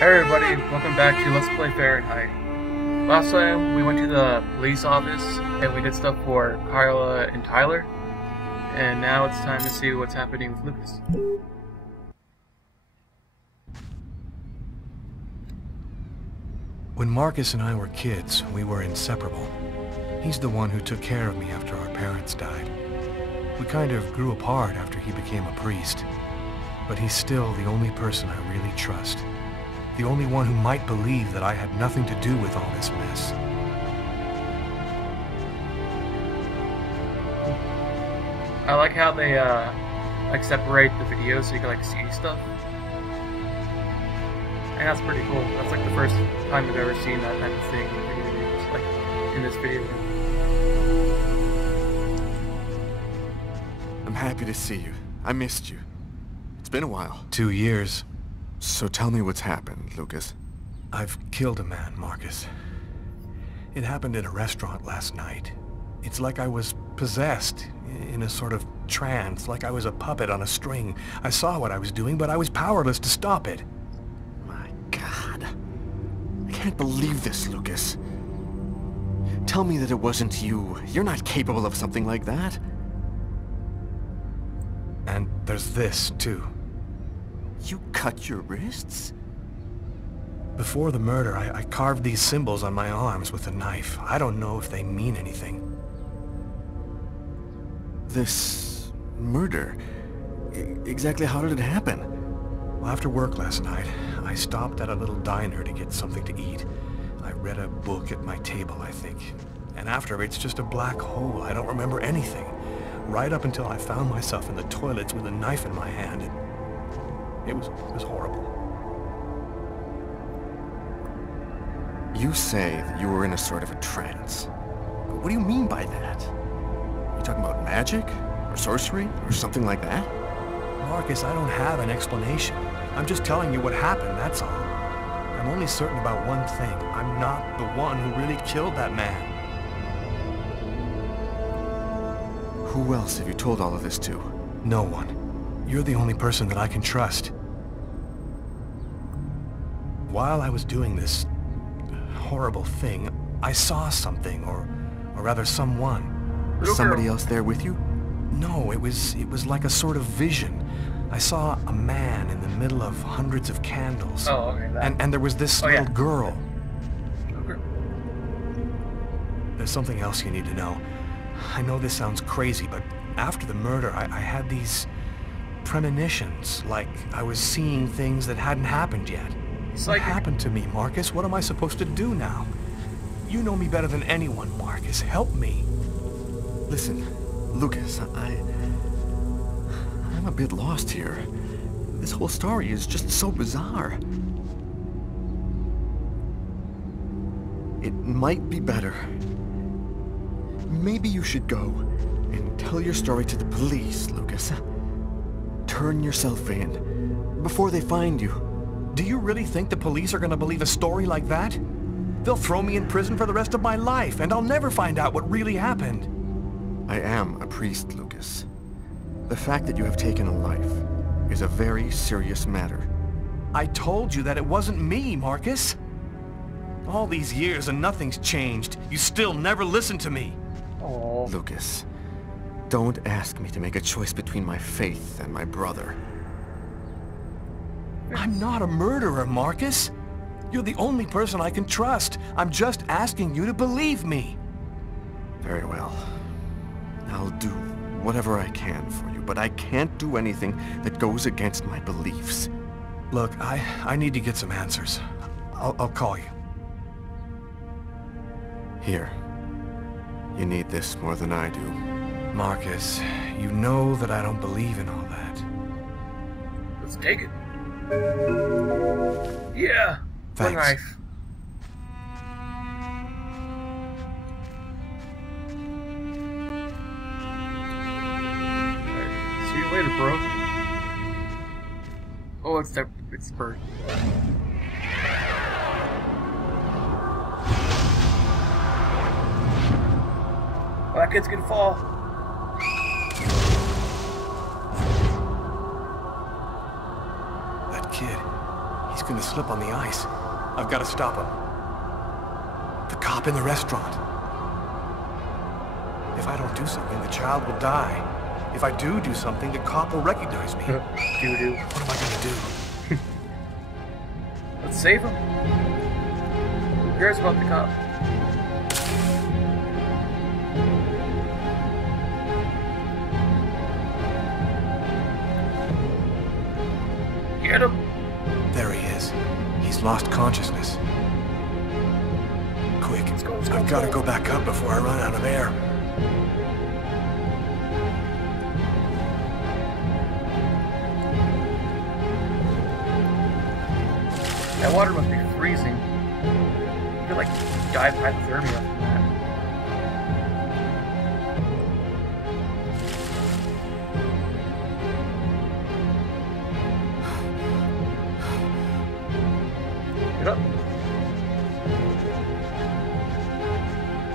Hey everybody, welcome back to Let's Play Fahrenheit. Last time we went to the police office and we did stuff for Carla and Tyler, and now it's time to see what's happening with Lucas. When Marcus and I were kids, we were inseparable. He's the one who took care of me after our parents died. We kind of grew apart after he became a priest, but he's still the only person I really trust. The only one who might believe that I had nothing to do with all this mess. I like how they separate the videos so you can see stuff. And that's pretty cool. That's the first time I've ever seen that type of thing in video games, in this video game. I'm happy to see you. I missed you. It's been a while. 2 years. So tell me what's happened, Lucas. I've killed a man, Marcus. It happened in a restaurant last night. It's like I was possessed, in a sort of trance, like I was a puppet on a string. I saw what I was doing, but I was powerless to stop it. My God. I can't believe this, Lucas. Tell me that it wasn't you. You're not capable of something like that. And there's this, too. You cut your wrists? Before the murder, I carved these symbols on my arms with a knife. I don't know if they mean anything. This murder? Exactly how did it happen? Well, after work last night, I stopped at a little diner to get something to eat. I read a book at my table, I think. And after, it's just a black hole. I don't remember anything. Right up until I found myself in the toilets with a knife in my hand. It was horrible. You say that you were in a sort of a trance. What do you mean by that? You talking about magic? Or sorcery? Or something like that? Marcus, I don't have an explanation. I'm just telling you what happened, that's all. I'm only certain about one thing. I'm not the one who really killed that man. Who else have you told all of this to? No one. You're the only person that I can trust. While I was doing this horrible thing, I saw something, or rather someone. Was somebody else there with you? No, it was like a sort of vision. I saw a man in the middle of hundreds of candles. Oh, okay. And there was this little girl. Okay. There's something else you need to know. I know this sounds crazy, but after the murder, I had these premonitions, like I was seeing things that hadn't happened yet. What happened to me, Marcus? What am I supposed to do now? You know me better than anyone, Marcus. Help me. Listen, Lucas, I'm a bit lost here. This whole story is just so bizarre. It might be better. Maybe you should go and tell your story to the police, Lucas. Turn yourself in before they find you. Do you really think the police are going to believe a story like that? They'll throw me in prison for the rest of my life, and I'll never find out what really happened. I am a priest, Lucas. The fact that you have taken a life is a very serious matter. I told you that it wasn't me, Marcus. All these years and nothing's changed. You still never listen to me. Oh. Lucas, don't ask me to make a choice between my faith and my brother. I'm not a murderer, Marcus. You're the only person I can trust. I'm just asking you to believe me. Very well. I'll do whatever I can for you, but I can't do anything that goes against my beliefs. Look, I need to get some answers. I'll call you. Here. You need this more than I do. Marcus, you know that I don't believe in all that. Let's take it. Yeah. Thanks. Knife. Right. See you later, bro. Oh, it's Bert. Oh, that kid's gonna fall. gonna slip on the ice. I've got to stop him. The cop in the restaurant. If I don't do something, the child will die. If I do something, the cop will recognize me. Doo-doo. What am I gonna do? Let's save him. Who cares about the cop? Get him! There he is. He's lost consciousness. Quick, I've got to go back up before I run out of air. That water must be freezing. You could like die of hypothermia from that. Get up.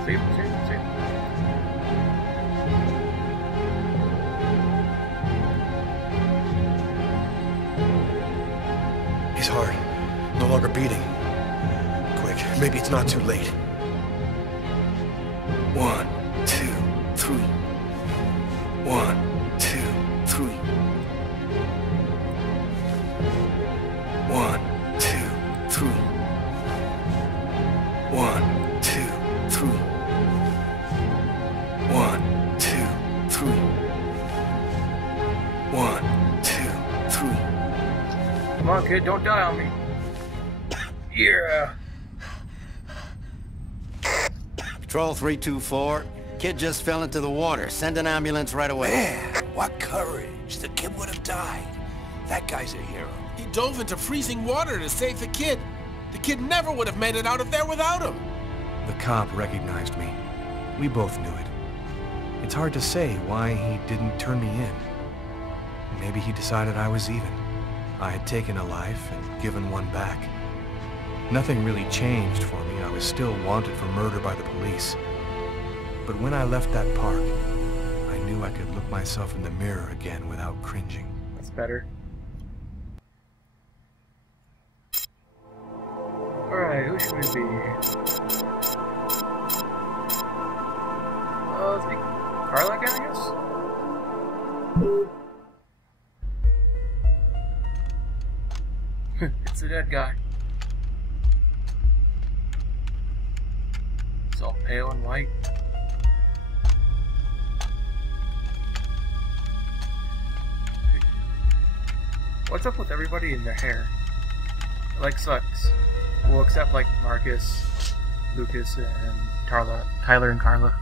Save him, save him, save him. He's hard. No longer beating. Quick, maybe it's not too late. 1, 2, 3. 1, 2, 3. 1, 2, 3. 1, 2, 3. 1, 2, 3. 1, 2, 3. Come on, kid, don't die on me. Yeah. Patrol 324. Kid just fell into the water. Send an ambulance right away. Man, what courage. The kid would have died. That guy's a hero. He dove into freezing water to save the kid. The kid never would have made it out of there without him. The cop recognized me. We both knew it. It's hard to say why he didn't turn me in. Maybe he decided I was even. I had taken a life and given one back. Nothing really changed for me. I was still wanted for murder by the police. But when I left that park, I knew I could look myself in the mirror again without cringing. That's better. Alright, who should we be? Let's be Carla again, I guess? It's the dead guy. It's all pale and white. What's up with everybody in their hair? It like sucks. Well, except like Marcus, Lucas, and Tyler and Carla.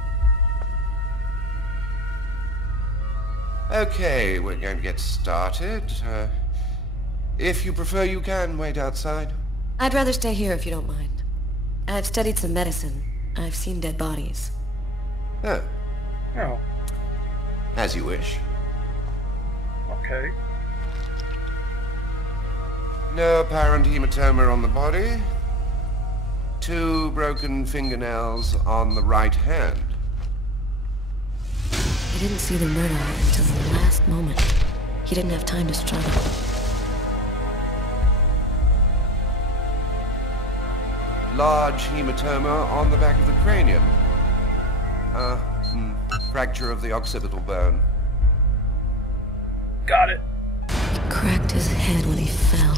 Okay, we're going to get started. If you prefer, you can wait outside. I'd rather stay here if you don't mind. I've studied some medicine. I've seen dead bodies. Oh, Oh, as you wish. okay. No apparent hematoma on the body. 2 broken fingernails on the right hand. I didn't see the murderer until the last moment. He didn't have time to struggle. Large hematoma on the back of the cranium. Fracture of the occipital bone. Got it. He cracked his head when he fell.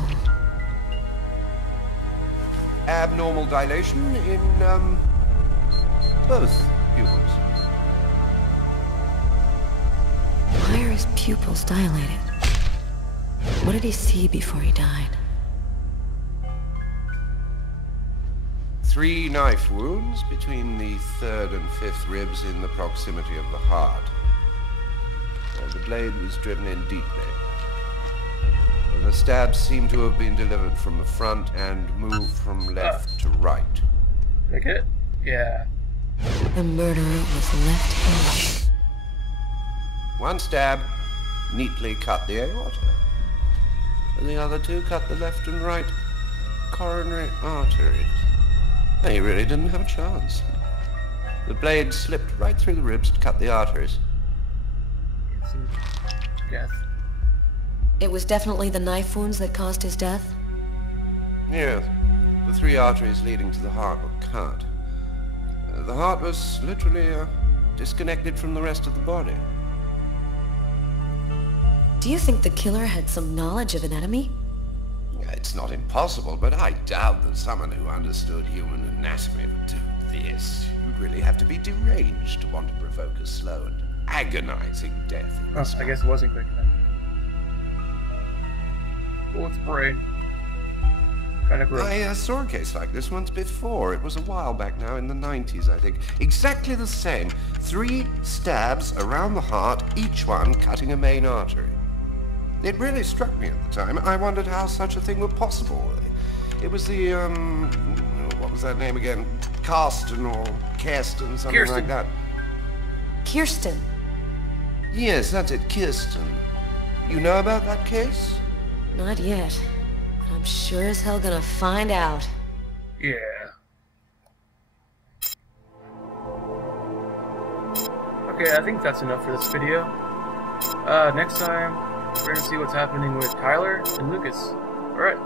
Abnormal dilation in, both pupils. Why are his pupils dilated? What did he see before he died? 3 knife wounds between the 3rd and 5th ribs in the proximity of the heart. The blade was driven in deeply. The stabs seem to have been delivered from the front and moved from left to right. Like it? Yeah. The murderer was left-handed. 1 stab neatly cut the aorta. And the other 2 cut the left and right coronary arteries. He really didn't have a chance. The blade slipped right through the ribs to cut the arteries. Death. It was definitely the knife wounds that caused his death? Yes. The 3 arteries leading to the heart were cut. The heart was literally disconnected from the rest of the body. Do you think the killer had some knowledge of anatomy? It's not impossible, but I doubt that someone who understood human anatomy would do this. You'd really have to be deranged to want to provoke a slow and agonizing death. Oh, I guess it wasn't quick then. Oh, it's brain. Kind of gross. I saw a case like this once before. It was a while back now, in the 90s, I think. Exactly the same. 3 stabs around the heart, each one cutting a main artery. It really struck me at the time. I wondered how such a thing were possible. It was the, what was that name again? Karsten or Kirsten, something like that. Kirsten. Yes, that's it, Kirsten. You know about that case? Not yet. But I'm sure as hell gonna find out. Yeah. Okay, I think that's enough for this video. Next time, we're gonna see what's happening with Tyler and Lucas. Alright.